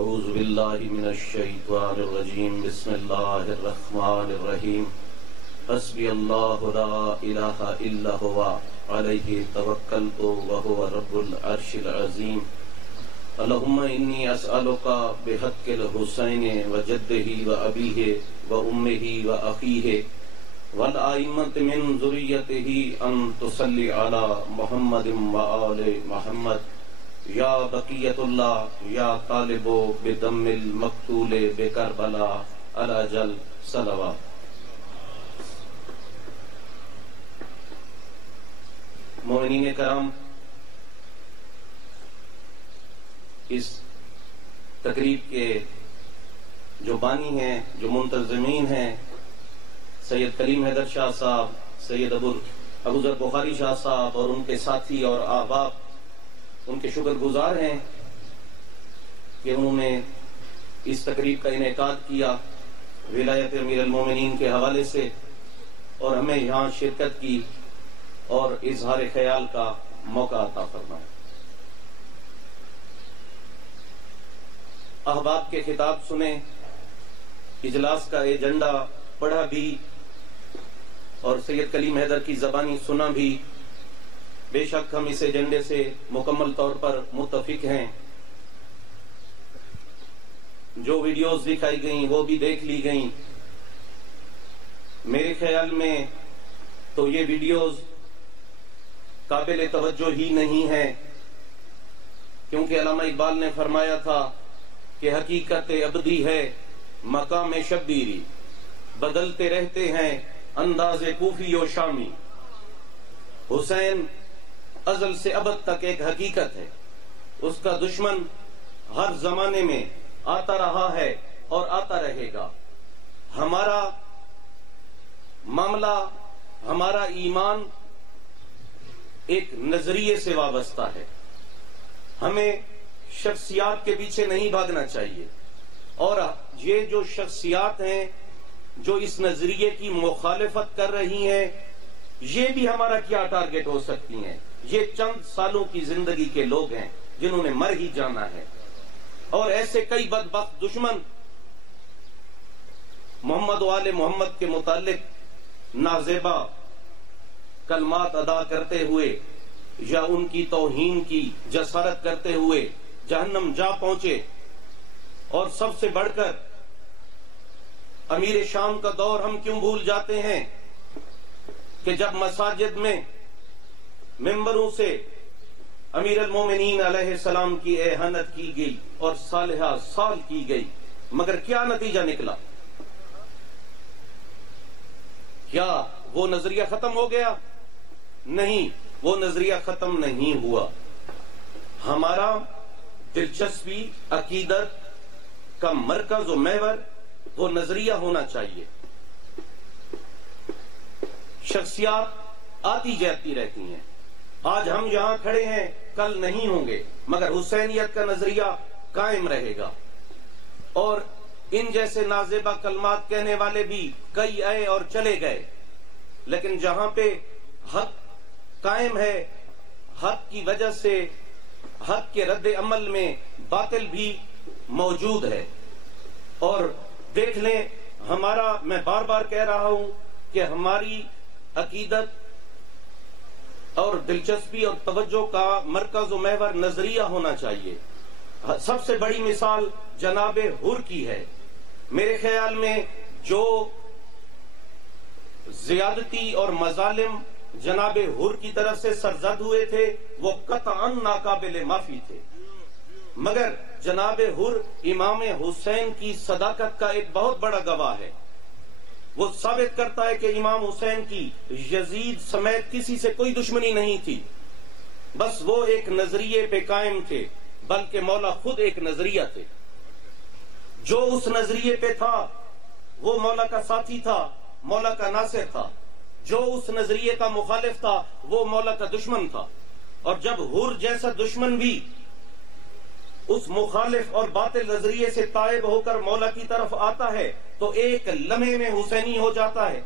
اعوذ باللہ من الشیطان الرجیم بسم اللہ الرحمن الرحیم حسبی اللہ لا الہ الا ہوا علیہ توکلت وہو رب العرش العظیم اللہم انی اسألک بحق الحسین وجدہ وابیہ وامہ واخیہ والآئمۃ من ذریتہ ان تصلی علی محمد وآل محمد یا بقیت اللہ یا طالب بدم المقتول بکربلا علی جل صلوات۔ مومنین کرام، اس تقریب کے جو بانی ہیں، جو منتظمین ہیں، سید کلیم حیدر شاہ صاحب، سید ابو ذر بخاری شاہ صاحب اور ان کے ساتھی اور احباب ان کے شکر گزار ہیں کہ انہوں نے اس تقریب کا انعقاد کیا ولایت امیر المومنین کے حوالے سے اور ہمیں یہاں شرکت کی اور اظہار خیال کا موقع عطا فرمایا۔ احباب کے خطاب سنے، اجلاس کا ایجنڈا پڑھا بھی اور سید کلیم حیدر کی زبانی سنا بھی۔ بے شک ہم اس ایجنڈے سے مکمل طور پر متفق ہیں۔ جو ویڈیوز دکھائی گئیں وہ بھی دیکھ لی گئیں۔ میرے خیال میں تو یہ ویڈیوز قابل توجہ ہی نہیں ہے، کیونکہ علامہ اقبال نے فرمایا تھا کہ حقیقت ابدی ہے مقام شبیری، بدلتے رہتے ہیں انداز کوفی و شامی۔ حسین ازل سے ابد تک ایک حقیقت ہے، اس کا دشمن ہر زمانے میں آتا رہا ہے اور آتا رہے گا۔ ہمارا معاملہ، ہمارا ایمان ایک نظریے سے وابستہ ہے۔ ہمیں شخصیات کے پیچھے نہیں بھاگنا چاہیے، اور یہ جو شخصیات ہیں جو اس نظریے کی مخالفت کر رہی ہیں، یہ بھی ہمارا کیا ٹارگٹ ہو سکتی ہیں؟ یہ چند سالوں کی زندگی کے لوگ ہیں جنہوں نے مر ہی جانا ہے، اور ایسے کئی بدبخت دشمن محمد و آل محمد کے متعلق نازیبا کلمات ادا کرتے ہوئے یا ان کی توہین کی جسارت کرتے ہوئے جہنم جا پہنچے۔ اور سب سے بڑھ کر امیر شام کا دور ہم کیوں بھول جاتے ہیں کہ جب مساجد میں ممبروں سے امیر المومنین علیہ السلام کی اہانت کی گئی اور صالحہ سال کی گئی، مگر کیا نتیجہ نکلا؟ کیا وہ نظریہ ختم ہو گیا؟ نہیں، وہ نظریہ ختم نہیں ہوا۔ ہمارا دلچسپی، عقیدت کا مرکز و محور وہ نظریہ ہونا چاہیے۔ شخصیات آتی جاتی رہتی ہیں، آج ہم یہاں کھڑے ہیں، کل نہیں ہوں گے، مگر حسینیت کا نظریہ قائم رہے گا۔ اور ان جیسے نازیبا کلمات کہنے والے بھی کئی آئے اور چلے گئے، لیکن جہاں پہ حق قائم ہے، حق کی وجہ سے حق کے رد عمل میں باطل بھی موجود ہے۔ اور دیکھ لیں، ہمارا، میں بار بار کہہ رہا ہوں کہ ہماری عقیدت اور دلچسپی اور توجہ کا مرکز و محور نظریہ ہونا چاہیے۔ سب سے بڑی مثال جناب حر کی ہے۔ میرے خیال میں جو زیادتی اور مظالم جناب حر کی طرف سے سرزد ہوئے تھے وہ قطعاً ناقابل معافی تھے، مگر جناب حر امام حسین کی صداقت کا ایک بہت بڑا گواہ ہے۔ وہ ثابت کرتا ہے کہ امام حسین کی یزید سمیت کسی سے کوئی دشمنی نہیں تھی، بس وہ ایک نظریے پہ قائم تھے، بلکہ مولا خود ایک نظریہ تھے۔ جو اس نظریے پہ تھا وہ مولا کا ساتھی تھا، مولا کا ناصر تھا۔ جو اس نظریے کا مخالف تھا وہ مولا کا دشمن تھا۔ اور جب حر جیسا دشمن بھی اس مخالف اور باطل نظریے سے تائب ہو کر مولا کی طرف آتا ہے تو ایک لمحے میں حسینی ہو جاتا ہے۔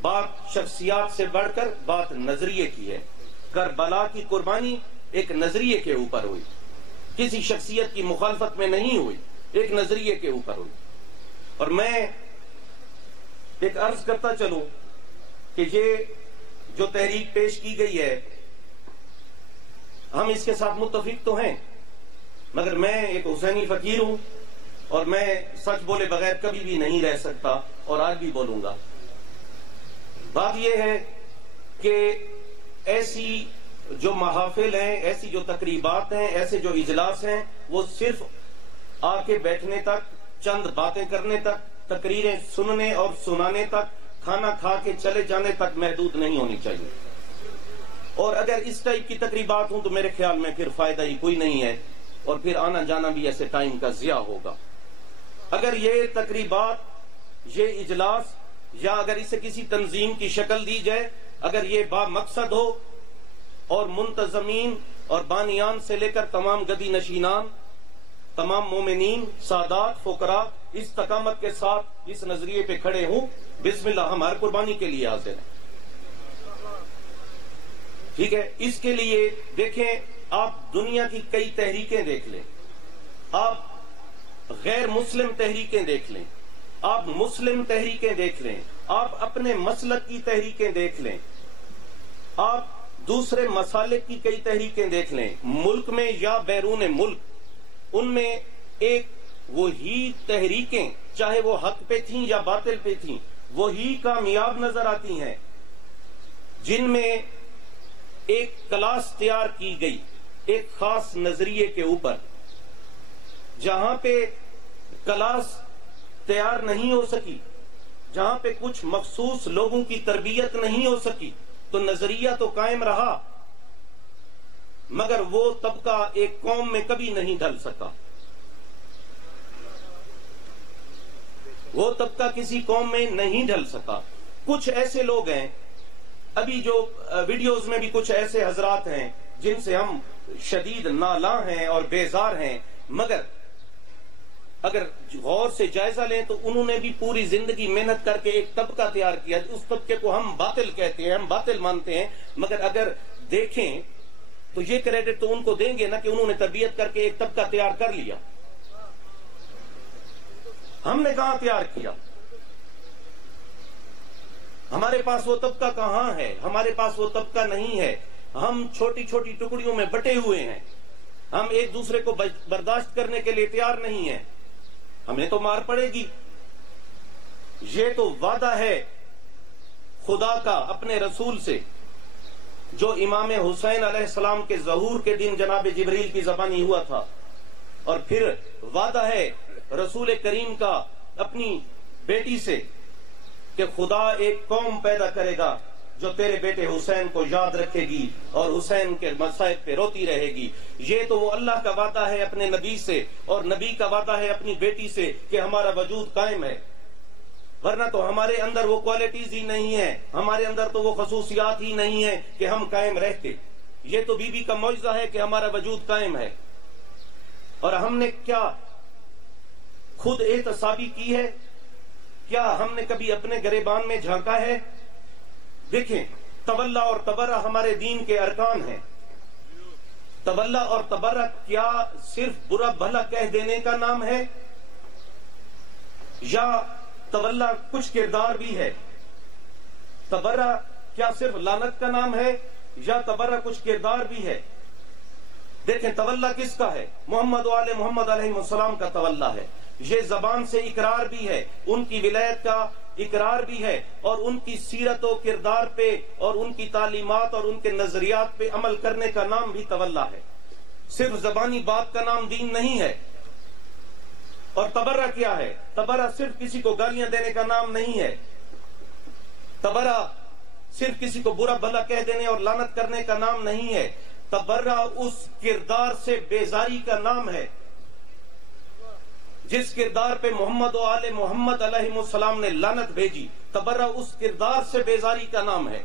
بات شخصیات سے بڑھ کر بات نظریے کی ہے۔ کربلا کی قربانی ایک نظریے کے اوپر ہوئی۔ کسی شخصیت کی مخالفت میں نہیں ہوئی، ایک نظریے کے اوپر ہوئی۔ اور میں ایک عرض کرتا چلوں کہ یہ جو تحریک پیش کی گئی ہے، ہم اس کے ساتھ متفق تو ہیں، مگر میں ایک حسینی فقیر ہوں اور میں سچ بولے بغیر کبھی بھی نہیں رہ سکتا، اور آج بھی بولوں گا۔ بات یہ ہے کہ ایسی جو محافل ہیں، ایسی جو تقریبات ہیں، ایسے جو اجلاس ہیں، وہ صرف آ کے بیٹھنے تک، چند باتیں کرنے تک، تقریریں سننے اور سنانے تک، کھانا کھا کے چلے جانے تک محدود نہیں ہونی چاہیے۔ اور اگر اس ٹائپ کی تقریبات ہوں تو میرے خیال میں پھر فائدہ ہی کوئی نہیں ہے، اور پھر آنا جانا بھی ایسے ٹائم کا ضیاع ہوگا۔ اگر یہ تقریبات، یہ اجلاس، یا اگر اسے کسی تنظیم کی شکل دی جائے، اگر یہ با مقصد ہو اور منتظمین اور بانیان سے لے کر تمام گدی نشینان، تمام مومنین، سادات، فقراء استقامت کے ساتھ اس نظریے پہ کھڑے ہوں، بسم اللہ، ہم ہر قربانی کے لیے حاضر ہیں۔ ٹھیک ہے، اس کے لیے دیکھیں، آپ دنیا کی کئی تحریکیں دیکھ لیں، آپ غیر مسلم تحریکیں دیکھ لیں، آپ مسلم تحریکیں دیکھ لیں، آپ اپنے مسلک کی تحریکیں دیکھ لیں، آپ دوسرے مسالک کی کئی تحریکیں دیکھ لیں، ملک میں یا بیرون ملک، ان میں ایک وہی تحریکیں، چاہے وہ حق پہ تھیں یا باطل پہ تھیں، وہی کامیاب نظر آتی ہیں، جن میں ایک کلاس تیار کی گئی ایک خاص نظریے کے اوپر۔ جہاں پہ کلاس تیار نہیں ہو سکی، جہاں پہ کچھ مخصوص لوگوں کی تربیت نہیں ہو سکی، تو نظریہ تو قائم رہا، مگر وہ طبقہ ایک قوم میں کبھی نہیں ڈھل سکا، وہ طبقہ کسی قوم میں نہیں ڈھل سکا۔ کچھ ایسے لوگ ہیں، ابھی جو ویڈیوز میں بھی کچھ ایسے حضرات ہیں جن سے ہم شدید نالاں ہیں اور بیزار ہیں، مگر اگر غور سے جائزہ لیں تو انہوں نے بھی پوری زندگی محنت کر کے ایک طبقہ تیار کیا، اس طبقے کو ہم باطل کہتے ہیں، ہم باطل مانتے ہیں، مگر اگر دیکھیں تو یہ کریڈٹ تو ان کو دیں گے نا کہ انہوں نے تربیت کر کے ایک طبقہ تیار کر لیا۔ ہم نے کہاں تیار کیا؟ ہمارے پاس وہ طبقہ کہاں ہے؟ ہمارے پاس وہ طبقہ نہیں ہے۔ ہم چھوٹی چھوٹی ٹکڑیوں میں بٹے ہوئے ہیں، ہم ایک دوسرے کو برداشت کرنے کے لیے تیار نہیں ہیں، ہمیں تو مار پڑے گی۔ یہ تو وعدہ ہے خدا کا اپنے رسول سے، جو امام حسین علیہ السلام کے ظہور کے دن جناب جبریل کی زبانی ہوا تھا، اور پھر وعدہ ہے رسول کریم کا اپنی بیٹی سے کہ خدا ایک قوم پیدا کرے گا جو تیرے بیٹے حسین کو یاد رکھے گی اور حسین کے مصائب پہ روتی رہے گی۔ یہ تو وہ اللہ کا وعدہ ہے اپنے نبی سے، اور نبی کا وعدہ ہے اپنی بیٹی سے کہ ہمارا وجود قائم ہے، ورنہ تو ہمارے اندر وہ کوالٹیز ہی نہیں ہیں، ہمارے اندر تو وہ خصوصیات ہی نہیں ہیں کہ ہم قائم رہتے۔ یہ تو بی بی کا معجزہ ہے کہ ہمارا وجود قائم ہے۔ اور ہم نے کیا خود احتسابی کی ہے؟ کیا ہم نے کبھی اپنے گریبان میں جھانکا ہے؟ دیکھیں، تولا اور تبرہ ہمارے دین کے ارکان ہیں۔ تولا اور تبرہ کیا صرف برا بھلا کہہ دینے کا نام ہے، یا تولا کچھ کردار بھی ہے؟ تبرہ کیا صرف لعنت کا نام ہے، یا تبرہ کچھ کردار بھی ہے؟ دیکھیں، تولا کس کا ہے؟ محمد و آل محمد علیہ السلام کا تولا ہے۔ یہ زبان سے اقرار بھی ہے، ان کی ولایت کا اقرار بھی ہے، اور ان کی سیرت و کردار پہ اور ان کی تعلیمات اور ان کے نظریات پہ عمل کرنے کا نام بھی تولا ہے۔ صرف زبانی بات کا نام دین نہیں ہے۔ اور تبرہ کیا ہے؟ تبرہ صرف کسی کو گالیاں دینے کا نام نہیں ہے، تبرہ صرف کسی کو برا بھلا کہہ دینے اور لعنت کرنے کا نام نہیں ہے، تبرہ اس کردار سے بیزاری کا نام ہے جس کردار پہ محمد و آل محمد علیہ السلام نے لعنت بھیجی۔ تبرہ اس کردار سے بیزاری کا نام ہے۔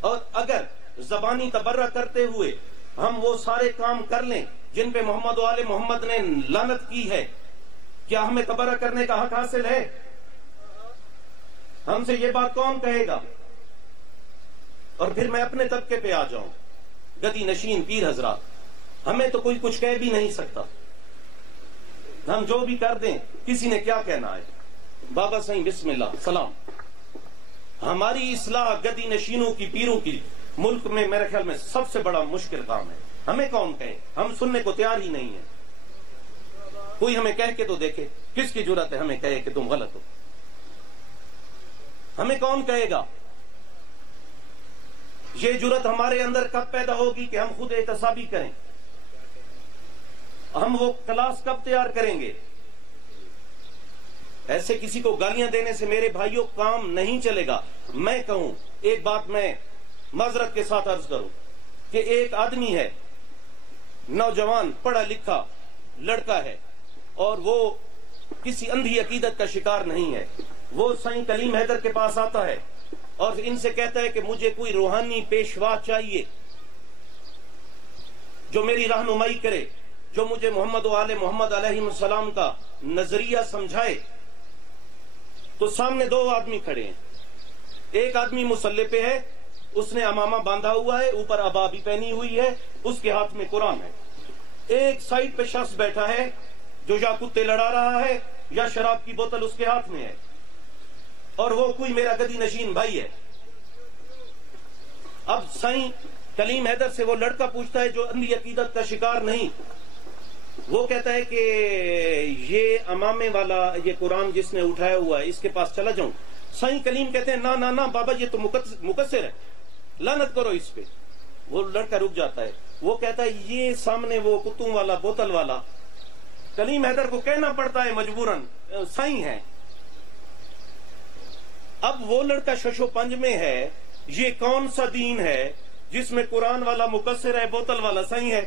اور اگر زبانی تبرہ کرتے ہوئے ہم وہ سارے کام کر لیں جن پہ محمد و آل محمد نے لعنت کی ہے، کیا ہمیں تبرہ کرنے کا حق حاصل ہے؟ ہم سے یہ بات کون کہے گا؟ اور پھر میں اپنے طبقے پہ آ جاؤں، گدی نشین پیر حضرات، ہمیں تو کوئی کچھ کہہ بھی نہیں سکتا، ہم جو بھی کر دیں کسی نے کیا کہنا ہے. بابا صحیح بسم اللہ سلام. ہماری اصلاح گدی نشینوں کی پیروں کی ملک میں میرے خیال میں سب سے بڑا مشکل کام ہے. ہمیں کون کہے؟ ہم سننے کو تیار ہی نہیں ہیں. کوئی ہمیں کہہ کے تو دیکھے. کس کی جرات ہے ہمیں کہے کہ تم غلط ہو؟ ہمیں کون کہے گا؟ یہ جرات ہمارے اندر کب پیدا ہوگی کہ ہم خود احتسابی کریں؟ ہم وہ کلاس کب تیار کریں گے؟ ایسے کسی کو گالیاں دینے سے میرے بھائیوں کام نہیں چلے گا. میں کہوں ایک بات، میں معذرت کے ساتھ عرض کروں کہ ایک آدمی ہے، نوجوان پڑھا لکھا لڑکا ہے، اور وہ کسی اندھی عقیدت کا شکار نہیں ہے. وہ سائیں کلیم حیدر کے پاس آتا ہے اور ان سے کہتا ہے کہ مجھے کوئی روحانی پیشوا چاہیے جو میری رہنمائی کرے، جو مجھے محمد و آل محمد علیہ السلام کا نظریہ سمجھائے. تو سامنے دو آدمی کھڑے ہیں. ایک آدمی مصلی پہ ہے، اس نے امامہ باندھا ہوا ہے، اوپر عبا بھی پہنی ہوئی ہے، اس کے ہاتھ میں قرآن ہے. ایک سائڈ پہ شخص بیٹھا ہے جو یا کتے لڑا رہا ہے یا شراب کی بوتل اس کے ہاتھ میں ہے، اور وہ کوئی میرا گدی نشین بھائی ہے. اب سائیں کلیم حیدر سے وہ لڑکا پوچھتا ہے جو اندھی عقیدت کا شکار نہیں، وہ کہتا ہے کہ یہ امامے والا یہ قرآن جس نے اٹھایا ہوا ہے اس کے پاس چلا جاؤں؟ سائیں کلیم کہتے ہیں نا نا بابا، یہ تو مقصر ہے، لعنت کرو اس پہ. وہ لڑکا رک جاتا ہے. وہ کہتا ہے یہ سامنے وہ کتوں والا بوتل والا. کلیم حیدر کو کہنا پڑتا ہے مجبوراً، سائیں ہے. اب وہ لڑکا ششو پنج میں ہے. یہ کون سا دین ہے جس میں قرآن والا مقصر ہے، بوتل والا سائیں ہے؟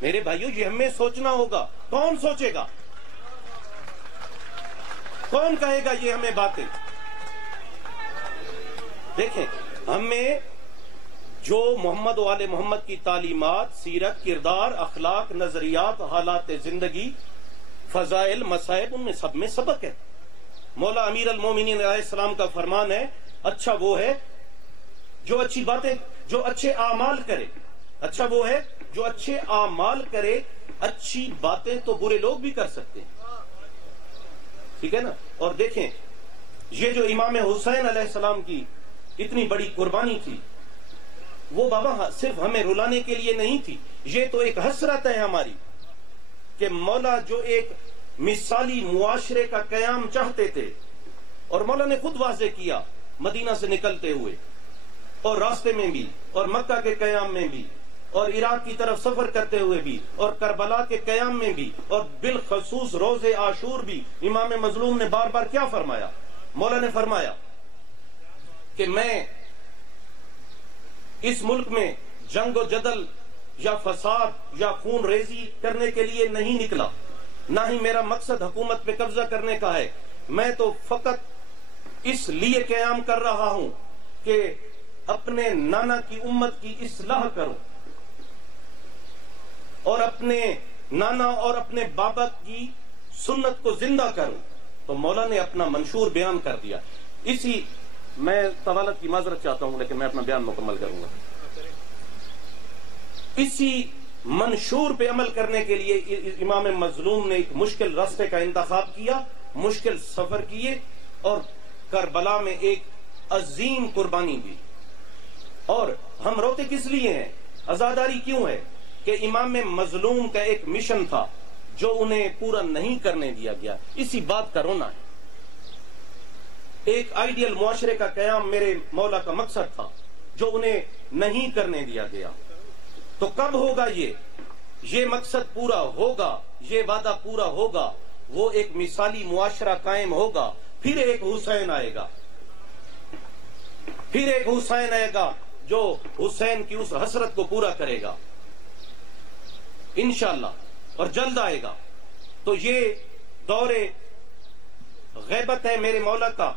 میرے بھائیو یہ ہمیں سوچنا ہوگا. کون سوچے گا؟ کون کہے گا یہ ہمیں باتیں؟ دیکھیں، ہمیں جو محمد و آل محمد کی تعلیمات، سیرت، کردار، اخلاق، نظریات، حالات زندگی، فضائل، مصائب، ان میں سب میں سبق ہے. مولا امیر المومنین علیہ السلام کا فرمان ہے، اچھا وہ ہے جو اچھی باتیں، جو اچھے اعمال کرے. اچھا وہ ہے جو اچھے اعمال کرے. اچھی باتیں تو برے لوگ بھی کر سکتے ہیں، ٹھیک ہے نا. اور دیکھیں یہ جو امام حسین علیہ السلام کی اتنی بڑی قربانی تھی، وہ بابا صرف ہمیں رلانے کے لیے نہیں تھی. یہ تو ایک حسرت ہے ہماری کہ مولا جو ایک مثالی معاشرے کا قیام چاہتے تھے، اور مولا نے خود واضح کیا مدینہ سے نکلتے ہوئے اور راستے میں بھی، اور مکہ کے قیام میں بھی، اور عراق کی طرف سفر کرتے ہوئے بھی، اور کربلا کے قیام میں بھی، اور بالخصوص روز عاشور بھی. امام مظلوم نے بار بار کیا فرمایا؟ مولا نے فرمایا کہ میں اس ملک میں جنگ و جدل یا فساد یا خون ریزی کرنے کے لیے نہیں نکلا، نہ ہی میرا مقصد حکومت پہ قبضہ کرنے کا ہے. میں تو فقط اس لیے قیام کر رہا ہوں کہ اپنے نانا کی امت کی اصلاح کروں، اور اپنے نانا اور اپنے بابا کی سنت کو زندہ کروں. تو مولا نے اپنا منشور بیان کر دیا. اسی میں طوالت کی معذرت چاہتا ہوں لیکن میں اپنا بیان مکمل کروں گا. اسی منشور پہ عمل کرنے کے لیے امام مظلوم نے ایک مشکل راستے کا انتخاب کیا، مشکل سفر کیے، اور کربلا میں ایک عظیم قربانی دی. اور ہم روتے کس لیے ہیں، عزاداری کیوں ہے؟ کہ امام مظلوم کا ایک مشن تھا جو انہیں پورا نہیں کرنے دیا گیا. اسی بات کا رونا ہے. ایک آئیڈیل معاشرے کا قیام میرے مولا کا مقصد تھا جو انہیں نہیں کرنے دیا گیا. تو کب ہوگا یہ مقصد پورا ہوگا، یہ وعدہ پورا ہوگا، وہ ایک مثالی معاشرہ قائم ہوگا. پھر ایک حسین آئے گا، پھر ایک حسین آئے گا جو حسین کی اس حسرت کو پورا کرے گا انشاءاللہ، اور جلد آئے گا. تو یہ دور غیبت ہے میرے مولا کا،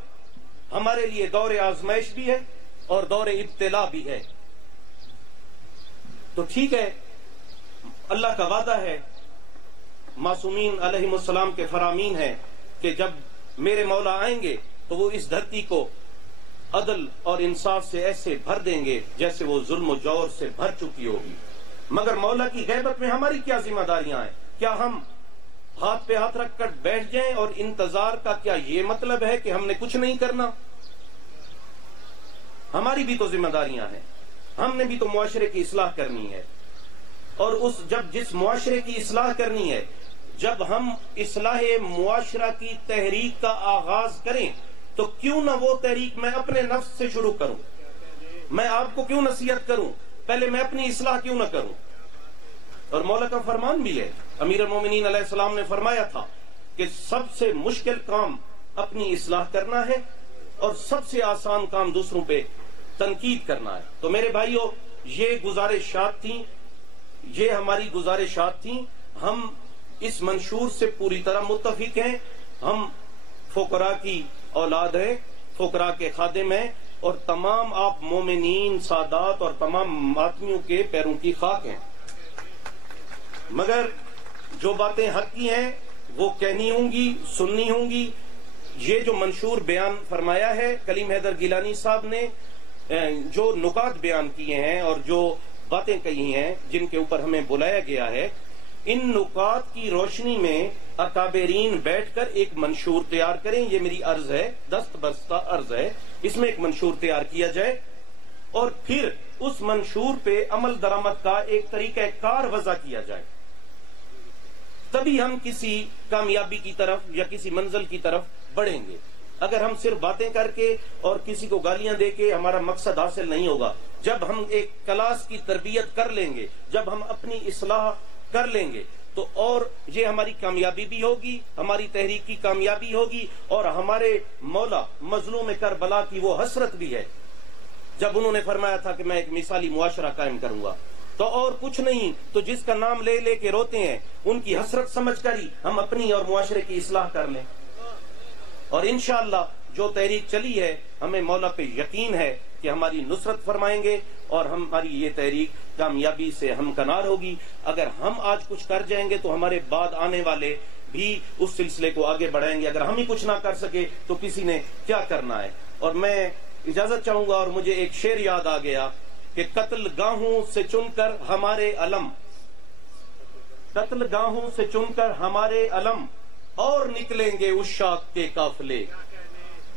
ہمارے لیے دور آزمائش بھی ہے اور دور ابتلا بھی ہے. تو ٹھیک ہے، اللہ کا وعدہ ہے، معصومین علیہ السلام کے فرامین ہیں کہ جب میرے مولا آئیں گے تو وہ اس دھرتی کو عدل اور انصاف سے ایسے بھر دیں گے جیسے وہ ظلم و جور سے بھر چکی ہوگی. مگر مولا کی غیبت میں ہماری کیا ذمہ داریاں ہیں؟ کیا ہم ہاتھ پہ ہاتھ رکھ کر بیٹھ جائیں اور انتظار کا کیا یہ مطلب ہے کہ ہم نے کچھ نہیں کرنا؟ ہماری بھی تو ذمہ داریاں ہیں، ہم نے بھی تو معاشرے کی اصلاح کرنی ہے، اور جس معاشرے کی اصلاح کرنی ہے، جب ہم اصلاح معاشرہ کی تحریک کا آغاز کریں تو کیوں نہ وہ تحریک میں اپنے نفس سے شروع کروں؟ میں آپ کو کیوں نصیحت کروں؟ پہلے میں اپنی اصلاح کیوں نہ کروں؟ اور مولا کا فرمان بھی ہے، امیر المومنین علیہ السلام نے فرمایا تھا کہ سب سے مشکل کام اپنی اصلاح کرنا ہے اور سب سے آسان کام دوسروں پہ تنقید کرنا ہے۔ تو میرے بھائیوں، یہ گزارشات تھیں، یہ ہماری گزارشات تھیں۔ ہم اس منشور سے پوری طرح متفق ہیں، ہم فقراء کی اولاد ہیں، فقراء کے خادم ہیں، اور تمام آپ مومنین، سادات اور تمام ماتمیوں کے پیروں کی خاک ہیں۔ مگر جو باتیں حق کی ہیں وہ کہنی ہوں گی، سننی ہوں گی۔ یہ جو منشور بیان فرمایا ہے کلیم حیدر گیلانی صاحب نے، جو نکات بیان کیے ہیں اور جو باتیں کہی ہیں جن کے اوپر ہمیں بلایا گیا ہے، ان نکات کی روشنی میں اکابرین بیٹھ کر ایک منشور تیار کریں۔ یہ میری عرض ہے، دست بستہ عرض ہے، اس میں ایک منشور تیار کیا جائے اور پھر اس منشور پہ عمل درآمد کا ایک طریقہ کار وضع کیا جائے، تبھی ہم کسی کامیابی کی طرف یا کسی منزل کی طرف بڑھیں گے۔ اگر ہم صرف باتیں کر کے اور کسی کو گالیاں دے کے ہمارا مقصد حاصل نہیں ہوگا۔ جب ہم ایک کلاس کی تربیت کر لیں گے، جب ہم اپنی اصلاح کر لیں گے، تو اور یہ ہماری کامیابی بھی ہوگی، ہماری تحریک کی کامیابی ہوگی، اور ہمارے مولا مظلوم کربلا کی وہ حسرت بھی ہے جب انہوں نے فرمایا تھا کہ میں ایک مثالی معاشرہ قائم کروں گا۔ تو اور کچھ نہیں، تو جس کا نام لے لے کے روتے ہیں ان کی حسرت سمجھ کر ہی ہم اپنی اور معاشرے کی اصلاح کر لیں، اور انشاءاللہ جو تحریک چلی ہے ہمیں مولا پہ یقین ہے کہ ہماری نصرت فرمائیں گے اور ہماری یہ تحریک کامیابی سے ہمکنار ہوگی۔ اگر ہم آج کچھ کر جائیں گے تو ہمارے بعد آنے والے بھی اس سلسلے کو آگے بڑھائیں گے۔ اگر ہم ہی کچھ نہ کر سکے تو کسی نے کیا کرنا ہے؟ اور میں اجازت چاہوں گا، اور مجھے ایک شعر یاد آ گیا کہ قتل گاہوں سے چن کر ہمارے علم، قتل گاہوں سے چن کر ہمارے علم، اور نکلیں گے عشاق کے قافلے،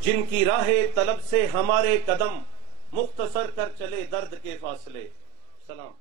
جن کی راہ طلب سے ہمارے قدم، مختصر کر چلے درد کے فاصلے۔ سلام۔